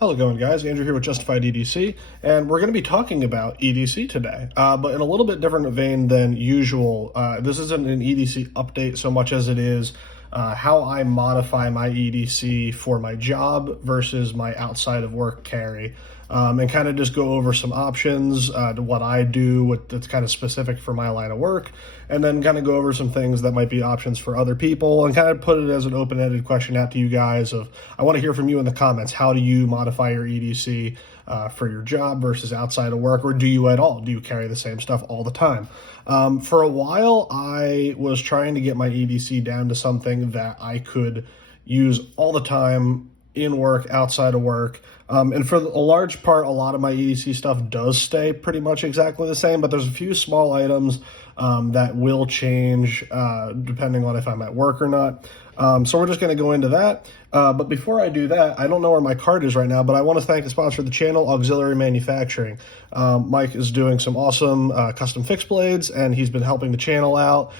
How's it going, guys? Andrew here with Justified EDC, and we're going to be talking about EDC today, but in a little bit different vein than usual. This isn't an EDC update so much as it is how I modify my EDC for my job versus my outside of work carry, and kind of just go over some options to what I do that's kind of specific for my line of work, and then kind of go over some things that might be options for other people, and kind of put it as an open-ended question out to you guys of, I want to hear from you in the comments. How do you modify your EDC for your job versus outside of work, or do you at all? Do you carry the same stuff all the time? For a while, I was trying to get my EDC down to something that I could use all the time in work, outside of work. And for a large part, a lot of my EDC stuff does stay pretty much exactly the same, but there's a few small items that will change depending on if I'm at work or not. So we're just going to go into that. But before I do that, I don't know where my card is right now, but I want to thank the sponsor of the channel, Auxiliary Manufacturing. Mike is doing some awesome custom fixed blades, and he's been helping the channel out,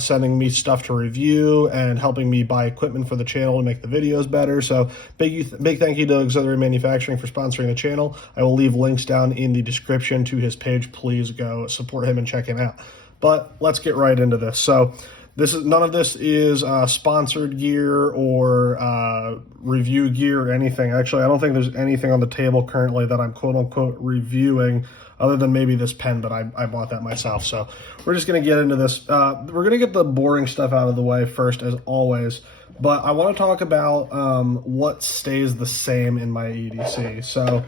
sending me stuff to review and helping me buy equipment for the channel to make the videos better. So big thank you to Auxiliary Manufacturing for sponsoring the channel. I will leave links down in the description to his page. Please go support him and check him out. But let's get right into this. So none of this is sponsored gear or review gear or anything. Actually, I don't think there's anything on the table currently that I'm quote-unquote reviewing, other than maybe this pen, but I bought that myself. So we're just going to get into this. We're going to get the boring stuff out of the way first, as always. But I want to talk about what stays the same in my EDC. So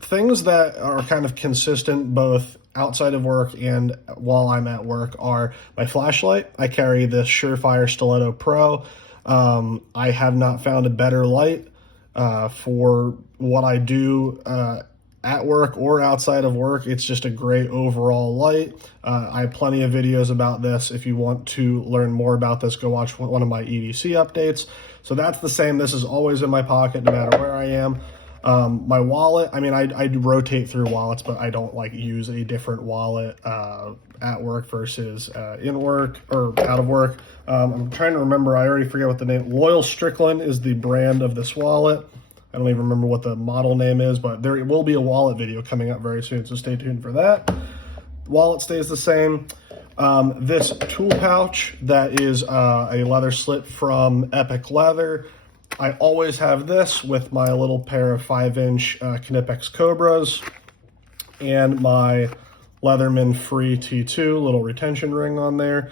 things that are kind of consistent both outside of work and while I'm at work are my flashlight. I carry this Surefire Stiletto Pro. I have not found a better light for what I do at work or outside of work. It's just a great overall light. I have plenty of videos about this. If you want to learn more about this, go watch one of my EDC updates. So that's the same. This is always in my pocket no matter where I am. My wallet, I mean, I rotate through wallets, but I don't like use a different wallet at work versus in work or out of work. I'm trying to remember, I already forget what the name, Loyal Stricklin is the brand of this wallet. I don't even remember what the model name is, but there will be a wallet video coming up very soon, so stay tuned for that. Wallet stays the same. This tool pouch that is a leather slit from Epoch Leather. I always have this with my little pair of 5-inch Knipex Cobras and my Leatherman Free T2 little retention ring on there.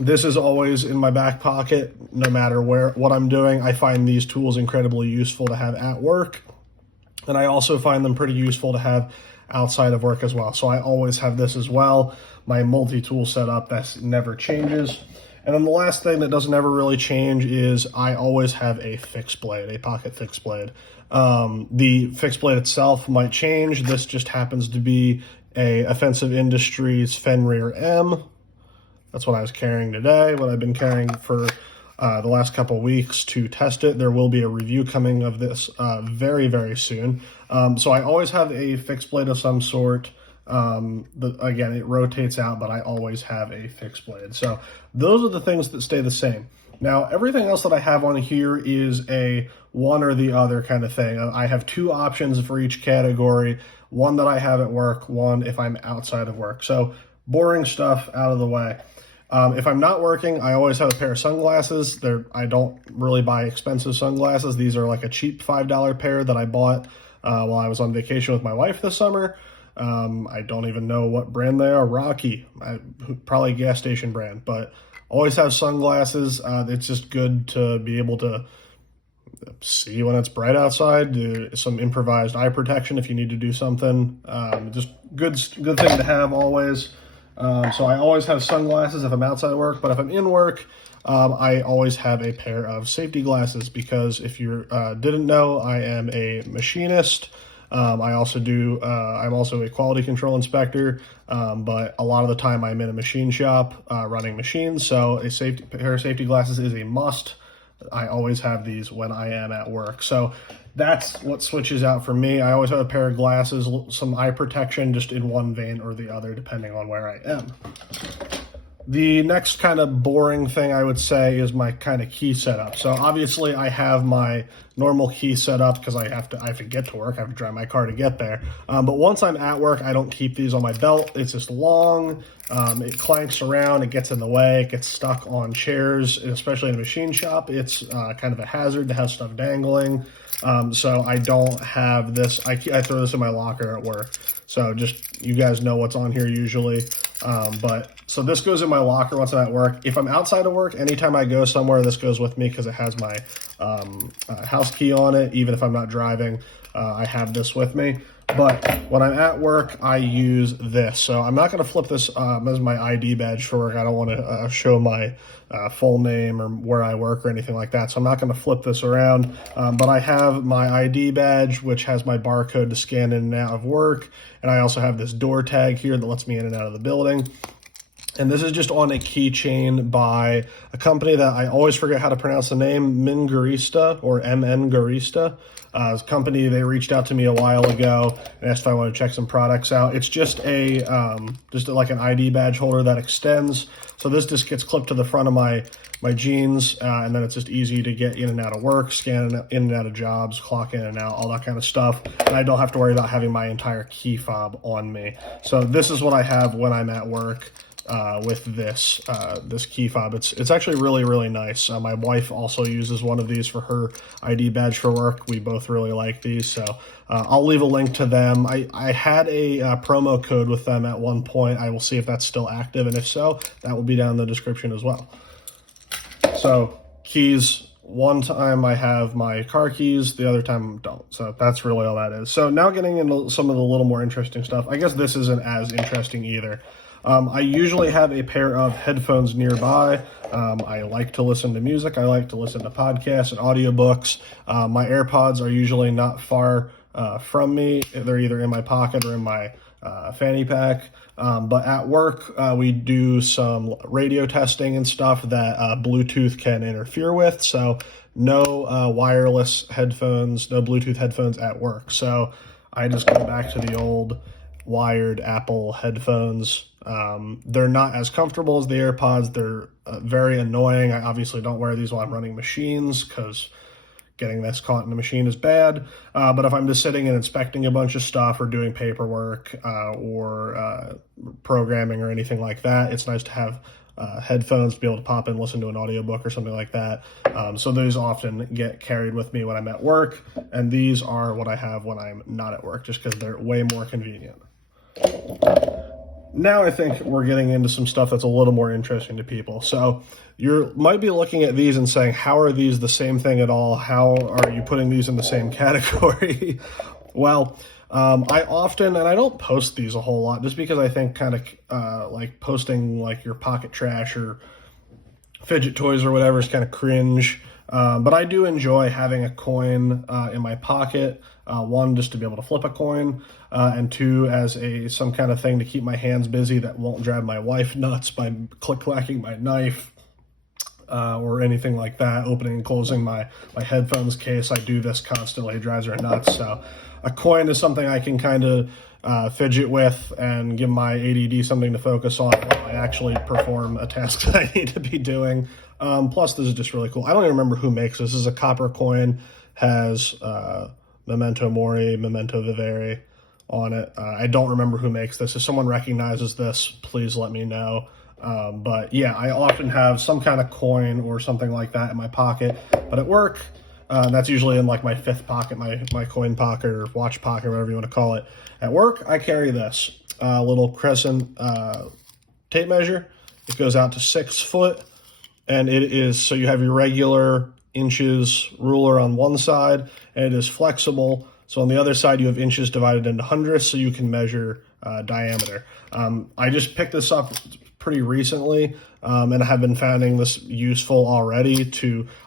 This is always in my back pocket no matter what I'm doing. I find these tools incredibly useful to have at work, and I also find them pretty useful to have outside of work as well. So I always have this as well. My multi-tool setup, that never changes. And then the last thing that doesn't ever really change is I always have a fixed blade, a pocket fixed blade. The fixed blade itself might change. This just happens to be a Offensive Industries Fenrir M. That's what I was carrying today, what I've been carrying for the last couple of weeks to test it. There will be a review coming of this very, very soon. So I always have a fixed blade of some sort. Again, it rotates out, but I always have a fixed blade. So those are the things that stay the same. Now, everything else that I have on here is a one or the other kind of thing. I have two options for each category, one that I have at work, one if I'm outside of work. So boring stuff out of the way. If I'm not working, I always have a pair of sunglasses. I don't really buy expensive sunglasses. These are like a cheap $5 pair that I bought while I was on vacation with my wife this summer. I don't even know what brand they are. Rocky, probably a gas station brand, but always have sunglasses. It's just good to be able to see when it's bright outside, do some improvised eye protection if you need to do something. Just good thing to have always. So I always have sunglasses if I'm outside of work, but if I'm in work, I always have a pair of safety glasses because if you didn't know, I am a machinist. I'm also a quality control inspector, but a lot of the time I'm in a machine shop running machines, so a pair of safety glasses is a must. I always have these when I am at work. So that's what switches out for me. I always have a pair of glasses, some eye protection, just in one vein or the other, depending on where I am. The next kind of boring thing I would say is my kind of key setup. So obviously I have my normal key set up because I have to get to work. I have to drive my car to get there. But once I'm at work, I don't keep these on my belt. It's just long. It clanks around. It gets in the way. It gets stuck on chairs, especially in a machine shop. It's kind of a hazard to have stuff dangling. So I don't have this. I throw this in my locker at work. So just, you guys know what's on here usually. So this goes in my locker once I'm at work. If I'm outside of work, anytime I go somewhere, this goes with me because it has my house key on it. Even if I'm not driving, I have this with me. But when I'm at work, I use this. So I'm not going to flip this as my ID badge for work. I don't want to show my full name or where I work or anything like that. So I'm not going to flip this around. But I have my ID badge, which has my barcode to scan in and out of work. And I also have this door tag here that lets me in and out of the building. And this is just on a keychain by a company that I always forget how to pronounce the name, Mingarista or MN Garista. Company, they reached out to me a while ago and asked if I want to check some products out. It's just like an ID badge holder that extends. So this just gets clipped to the front of my jeans, and then it's just easy to get in and out of work, scan in and out of jobs, clock in and out, all that kind of stuff. And I don't have to worry about having my entire key fob on me. So this is what I have when I'm at work. With this key fob. It's actually really, really nice. My wife also uses one of these for her ID badge for work. We both really like these, so I'll leave a link to them. I had a promo code with them at one point. I will see if that's still active, and if so, that will be down in the description as well. So keys, one time I have my car keys, the other time I don't. So that's really all that is. So now getting into some of the little more interesting stuff. I guess this isn't as interesting either. I usually have a pair of headphones nearby. I like to listen to music. I like to listen to podcasts and audiobooks. My AirPods are usually not far from me. They're either in my pocket or in my fanny pack. But at work, we do some radio testing and stuff that Bluetooth can interfere with. So no wireless headphones, no Bluetooth headphones at work. So I just go back to the old wired Apple headphones. They're not as comfortable as the AirPods. They're very annoying. I obviously don't wear these while I'm running machines because getting this caught in the machine is bad. But if I'm just sitting and inspecting a bunch of stuff or doing paperwork or programming or anything like that, it's nice to have headphones to be able to pop in, listen to an audiobook or something like that. So those often get carried with me when I'm at work, and these are what I have when I'm not at work, just because they're way more convenient. Now I think we're getting into some stuff that's a little more interesting to people. So you might be looking at these and saying, how are these the same thing at all? How are you putting these in the same category? Well, I often, and I don't post these a whole lot just because I think kind of like posting like your pocket trash or fidget toys or whatever is kind of cringe. But I do enjoy having a coin in my pocket. One, just to be able to flip a coin, and two, as some kind of thing to keep my hands busy that won't drive my wife nuts by click-clacking my knife or anything like that, opening and closing my headphones case. I do this constantly. It drives her nuts. So a coin is something I can kind of fidget with and give my ADD something to focus on while I actually perform a task that I need to be doing. Plus, this is just really cool. I don't even remember who makes this. This is a copper coin, has Memento Mori, Memento Vivere on it. I don't remember who makes this. If someone recognizes this, please let me know. But yeah, I often have some kind of coin or something like that in my pocket. But at work, that's usually in like my fifth pocket, my coin pocket or watch pocket, whatever you want to call it. At work, I carry this little Crescent tape measure. It goes out to 6 foot, and it is, so you have your regular inches ruler on one side, and it is flexible. So on the other side, you have inches divided into hundredths, so you can measure diameter. I just picked this up pretty recently, and I have been finding this useful already.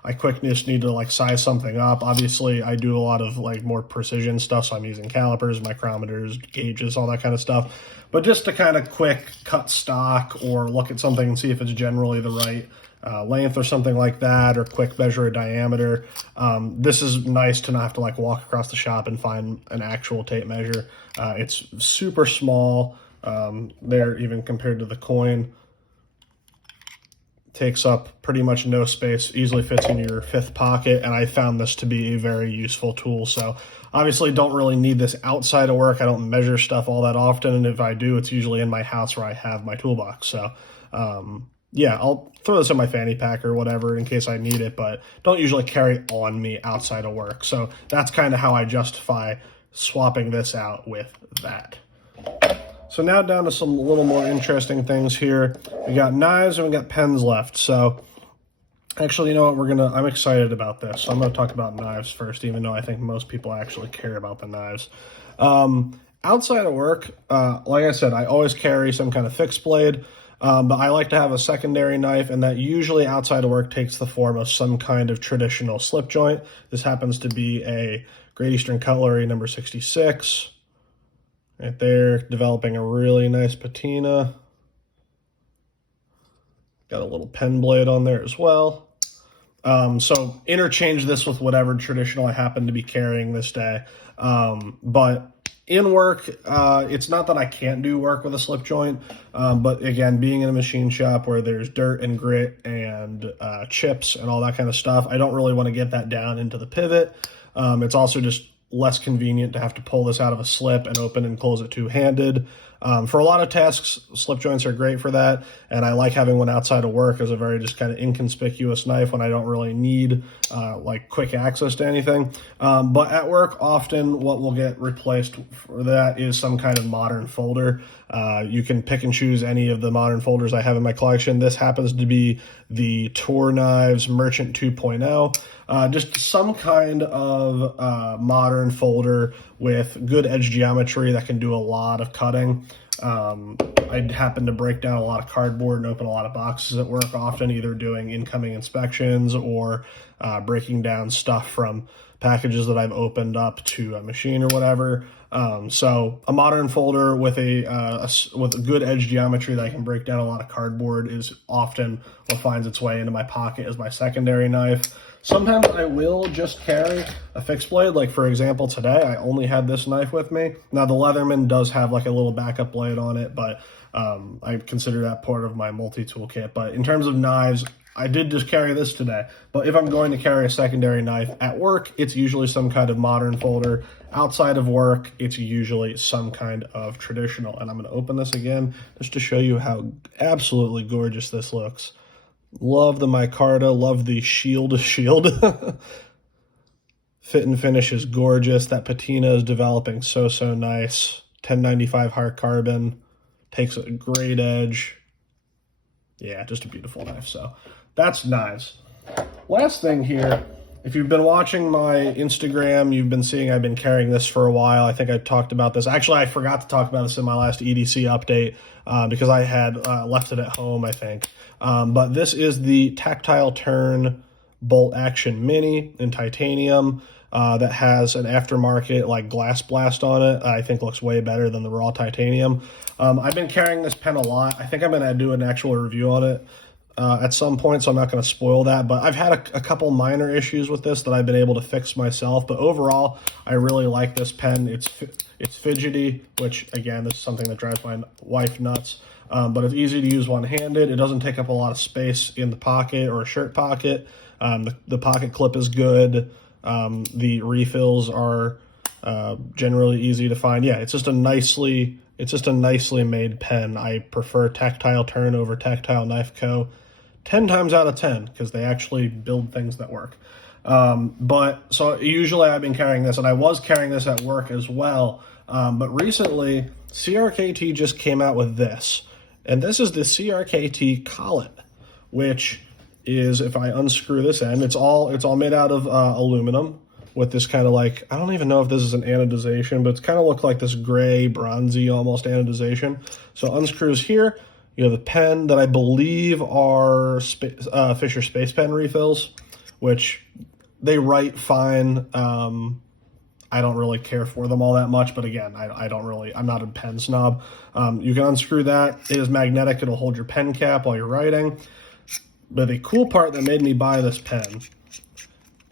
I quick just need to like size something up. Obviously, I do a lot of like more precision stuff, so I'm using calipers, micrometers, gauges, all that kind of stuff. But just to kind of quick cut stock or look at something and see if it's generally the right length or something like that, or quick measure a diameter. This is nice to not have to like walk across the shop and find an actual tape measure. It's super small there, even compared to the coin. takes up pretty much no space, easily fits in your fifth pocket, and I found this to be a very useful tool. So obviously don't really need this outside of work. I don't measure stuff all that often, and if I do, it's usually in my house where I have my toolbox. So yeah, I'll throw this in my fanny pack or whatever in case I need it, but don't usually carry on me outside of work. So that's kind of how I justify swapping this out with that. So now down to some little more interesting things here. We got knives and we got pens left. So actually, you know what, I'm excited about this. So I'm gonna talk about knives first, even though I think most people actually care about the knives. Outside of work, like I said, I always carry some kind of fixed blade, but I like to have a secondary knife, and that usually outside of work takes the form of some kind of traditional slip joint. This happens to be a Great Eastern Cutlery number 66. Right there, developing a really nice patina. Got a little pen blade on there as well. So interchange this with whatever traditional I happen to be carrying this day. But in work, it's not that I can't do work with a slip joint, but again, being in a machine shop where there's dirt and grit and chips and all that kind of stuff, I don't really want to get that down into the pivot. It's also just less convenient to have to pull this out of a slip and open and close it two-handed. For a lot of tasks, slip joints are great for that, and I like having one outside of work as a very just kind of inconspicuous knife when I don't really need like quick access to anything. But at work, often what will get replaced for that is some kind of modern folder. You can pick and choose any of the modern folders I have in my collection. This happens to be the Tour Knives Merchant 2.0. Just some kind of modern folder with good edge geometry that can do a lot of cutting. I happen to break down a lot of cardboard and open a lot of boxes at work often, either doing incoming inspections or breaking down stuff from packages that I've opened up to a machine or whatever. So a modern folder with with a good edge geometry that I can break down a lot of cardboard is often what finds its way into my pocket as my secondary knife. Sometimes I will just carry a fixed blade. Like for example, today I only had this knife with me. Now the Leatherman does have like a little backup blade on it, but I consider that part of my multi-tool kit. But in terms of knives, I did just carry this today. But if I'm going to carry a secondary knife at work, it's usually some kind of modern folder. Outside of work, it's usually some kind of traditional. And I'm going to open this again just to show you how absolutely gorgeous this looks. Love the micarta, love the shield. Fit and finish is gorgeous. That patina is developing so nice. 1095 hard carbon, takes a great edge. Yeah, just a beautiful knife. So that's knives. Last thing here, if you've been watching my Instagram, you've been seeing I've been carrying this for a while. I think I talked about this. Actually, I forgot to talk about this in my last EDC update because I had left it at home, I think. But this is the Tactile Turn Bolt Action Mini in titanium that has an aftermarket like glass blast on it. I think looks way better than the raw titanium. I've been carrying this pen a lot. I think I'm going to do an actual review on it at some point, so I'm not going to spoil that. But I've had a couple minor issues with this that I've been able to fix myself. But overall, I really like this pen. It's fidgety, which again, this is something that drives my wife nuts. But it's easy to use one-handed. It doesn't take up a lot of space in the pocket or a shirt pocket. The pocket clip is good. The refills are generally easy to find. Yeah, it's just a nicely made pen. I prefer Tactile Turn over Tactile Knife Co. 10 times out of 10 because they actually build things that work. But so usually I've been carrying this, and I was carrying this at work as well. But recently CRKT just came out with this. And this is the CRKT Collet, which is, if I unscrew this end, it's all made out of aluminum with this kind of like, I don't even know if this is an anodization, but it's kind of look like this gray, bronzy almost anodization. So unscrews here, you have a pen that I believe are Fisher Space Pen refills, which they write fine. I don't really care for them all that much, but again, I'm not a pen snob. You can unscrew that. It is magnetic. It'll hold your pen cap while you're writing. But the cool part that made me buy this pen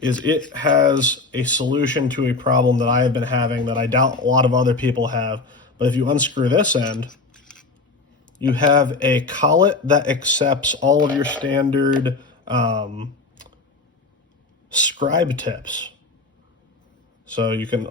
is it has a solution to a problem that I have been having that I doubt a lot of other people have. But if you unscrew this end, You have a collet that accepts all of your standard scribe tips. So you can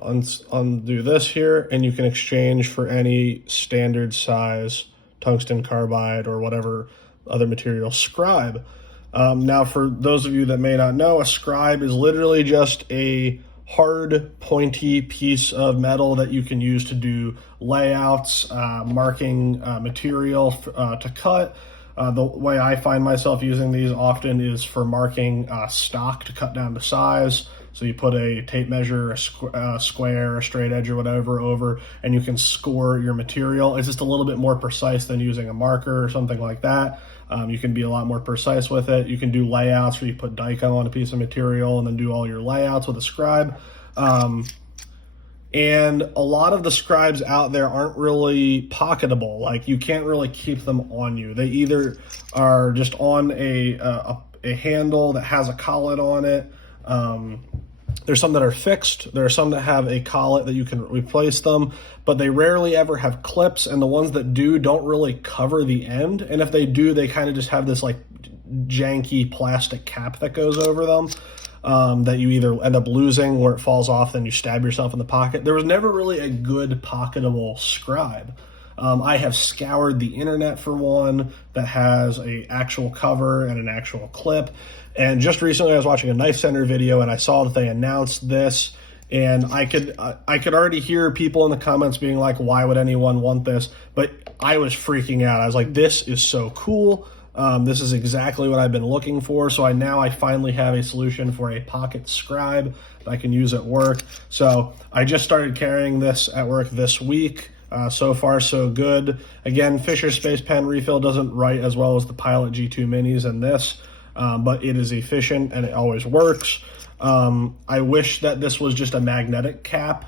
undo this here, and you can exchange for any standard size tungsten carbide or whatever other material scribe. Now, for those of you that may not know, a scribe is literally just a hard, pointy piece of metal that you can use to do layouts, marking material to cut. The way I find myself using these often is for marking stock to cut down to size. So you put a tape measure, a square, a straight edge, or whatever over, and you can score your material. It's just a little bit more precise than using a marker or something like that. You can be a lot more precise with it. You can do layouts where you put Dico on a piece of material and then do all your layouts with a scribe. And a lot of the scribes out there aren't really pocketable. Like, you can't really keep them on you. They either are just on a handle that has a collet on it. There's some that are fixed. There are some that have a collet that you can replace them, but they rarely ever have clips, and the ones that do don't really cover the end. And if they do, they kind of just have this like janky plastic cap that goes over them, that you either end up losing where it falls off, then you stab yourself in the pocket. There was never really a good pocketable scribe. I have scoured the internet for one that has an actual cover and an actual clip. And just recently I was watching a Knife Center video and I saw that they announced this, and I could already hear people in the comments being like, why would anyone want this? But I was freaking out. I was like, this is so cool. This is exactly what I've been looking for. So I finally have a solution for a pocket scribe that I can use at work. So I just started carrying this at work this week. So far, so good. Again, Fisher Space Pen refill doesn't write as well as the Pilot G2 minis and this, but it is efficient and it always works. I wish that this was just a magnetic cap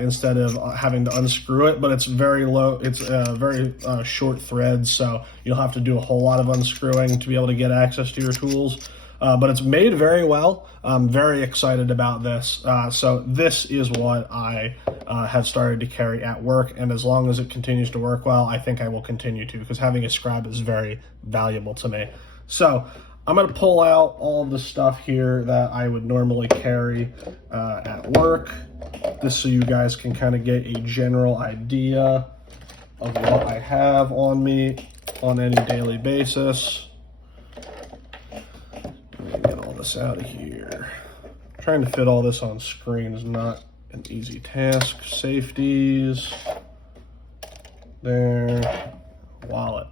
instead of having to unscrew it, but it's very low. It's very short threads, so you'll have to do a whole lot of unscrewing to be able to get access to your tools. But it's made very well. I'm very excited about this. So this is what I have started to carry at work, and as long as it continues to work well, I think I will continue to, because having a scribe is very valuable to me. So I'm going to pull out all of the stuff here that I would normally carry at work, just so you guys can kind of get a general idea of what I have on me on any daily basis. Get all this out of here. Trying to fit all this on screen is not an easy task. Safeties. There. Wallet.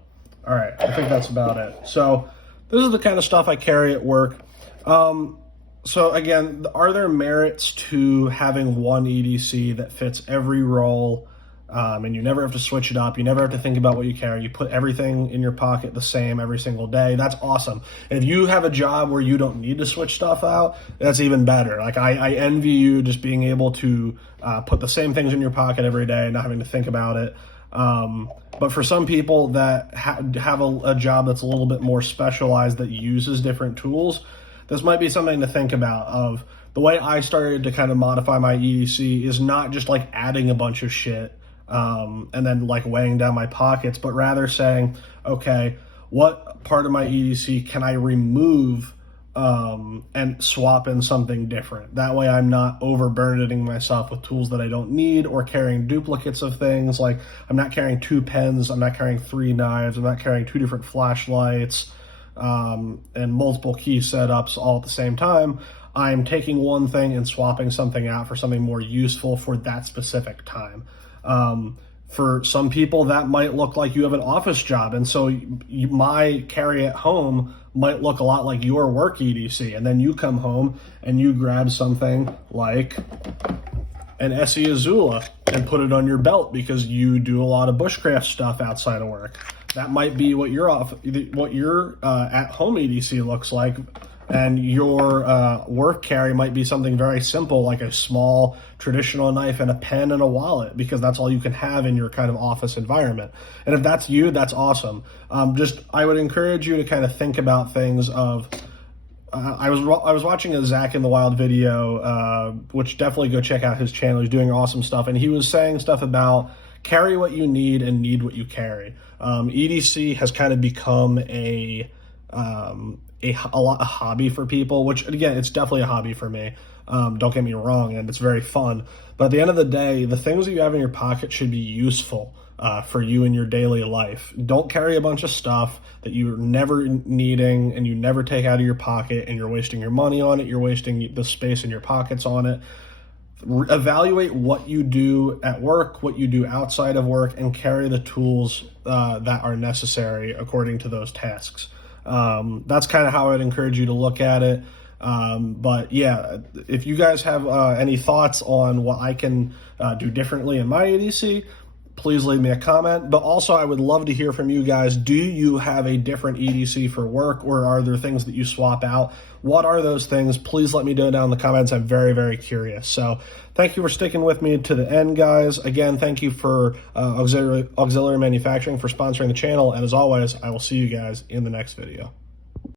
All right, I think that's about it. So this is the kind of stuff I carry at work. So again, are there merits to having one EDC that fits every role, and you never have to switch it up? You never have to think about what you carry. You put everything in your pocket the same every single day. That's awesome. If you have a job where you don't need to switch stuff out, that's even better. Like, I envy you just being able to put the same things in your pocket every day, not having to think about it. But for some people that have a job that's a little bit more specialized, that uses different tools, this might be something to think about. Of the way I started to kind of modify my EDC is not just like adding a bunch of shit and then like weighing down my pockets, but rather saying, okay, what part of my EDC can I remove and swap in something different? That way I'm not overburdening myself with tools that I don't need, or carrying duplicates of things. Like, I'm not carrying 2 pens, I'm not carrying 3 knives, I'm not carrying 2 different flashlights, and multiple key setups all at the same time. I'm taking one thing and swapping something out for something more useful for that specific time. For some people, that might look like you have an office job, and so my carry at home might look a lot like your work EDC, and then you come home and you grab something like an SE Azula and put it on your belt because you do a lot of bushcraft stuff outside of work. That might be what your at-home EDC looks like, and your work carry might be something very simple, like a small traditional knife and a pen and a wallet, because that's all you can have in your kind of office environment. And if that's you, that's awesome. I would encourage you to kind of think about things of, I was watching a Zach in the Wild video, which definitely go check out his channel. He's doing awesome stuff, and he was saying stuff about carry what you need and need what you carry. EDC has kind of become a hobby for people, which again, it's definitely a hobby for me. Don't get me wrong, and it's very fun. But at the end of the day, the things that you have in your pocket should be useful for you in your daily life. Don't carry a bunch of stuff that you're never needing and you never take out of your pocket, and you're wasting your money on it. You're wasting the space in your pockets on it. Evaluate what you do at work, what you do outside of work, and carry the tools that are necessary according to those tasks. That's kind of how I'd encourage you to look at it. But yeah, if you guys have any thoughts on what I can do differently in my EDC, please leave me a comment. But also, I would love to hear from you guys. Do you have a different EDC for work, or are there things that you swap out? What are those things? Please let me know down in the comments. I'm very, very curious. So thank you for sticking with me to the end, guys. Again, thank you for Auxiliary Manufacturing for sponsoring the channel. And as always, I will see you guys in the next video.